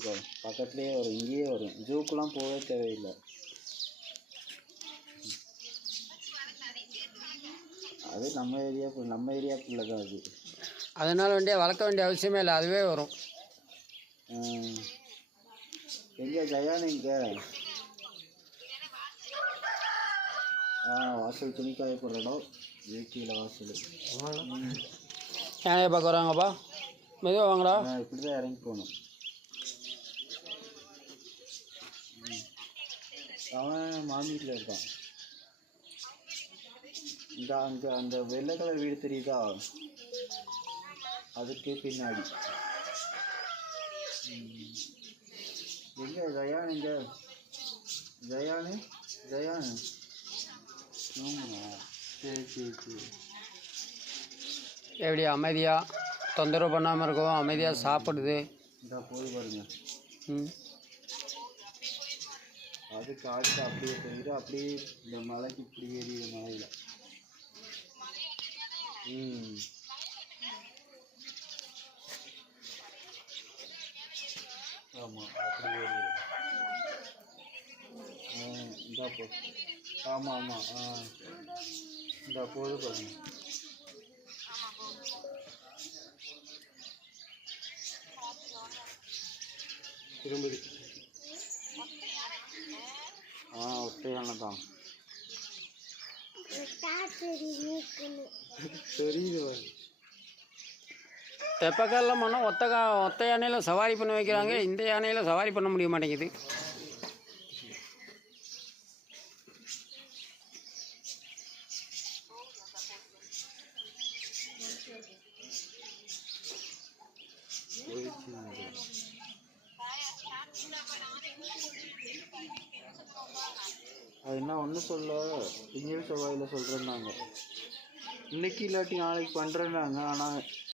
பார்த்துக்கோ, பக்கத்துலேயே வரும், இங்கேயே வரும், ஜூக்கெலாம் போகவே தேவையில்லை. அது நம்ம ஏரியாக்குள்ளே தான் அது. அதனால் வளர்க்க வேண்டிய அவசியமே இல்லை, அதுவே வரும். எங்கே ஜயானு இங்கே? வாசல் துணி காய போடுற இடம், கீழே வாசல். யானையை பார்க்க வராங்கப்பா, மெதுவாக வாங்கடா. இப்படி தான் இறங்கி போகணும். அவன் மாமி வீட்டில் இருக்கான். இந்த அங்கே அந்த வெள்ளை கலர் வீடு தெரியுதா, அதுக்கு பின்னாடி. எங்கே ஜயான்? எங்கே ஜயானு? ஜயானு சரி சரி சரி. எப்படி அமைதியாக தொந்தரவு பண்ணாமல் இருக்கும், அமைதியாக சாப்பிடுது. இதா போய் பாருங்க. அதுக்கு அடுத்து அப்படியே போயிட்டு அப்படியே இந்த மலைக்கு இப்படி ஏறி மலையில். ஆமாம் அப்படி ஏறி. இந்தா போ. ஆமாம் ஆமாம். இந்தா போது பாருங்க. திரும்பி ஒத்தையான தான் தெரியுது. தெப்பக்காலில் பண்ணால் ஒத்த யானையில் சவாரி பண்ண வைக்கிறாங்க, இந்த யானையில் சவாரி பண்ண முடிய மாட்டேங்குது. அது என்ன ஒன்றும் சொல்ல, திங்கள் செவ்வாயில் சொல்கிறேன்னாங்க. இன்னைக்கு இல்லாட்டி நாளைக்கு பண்ணுறேன்னாங்க. ஆனால்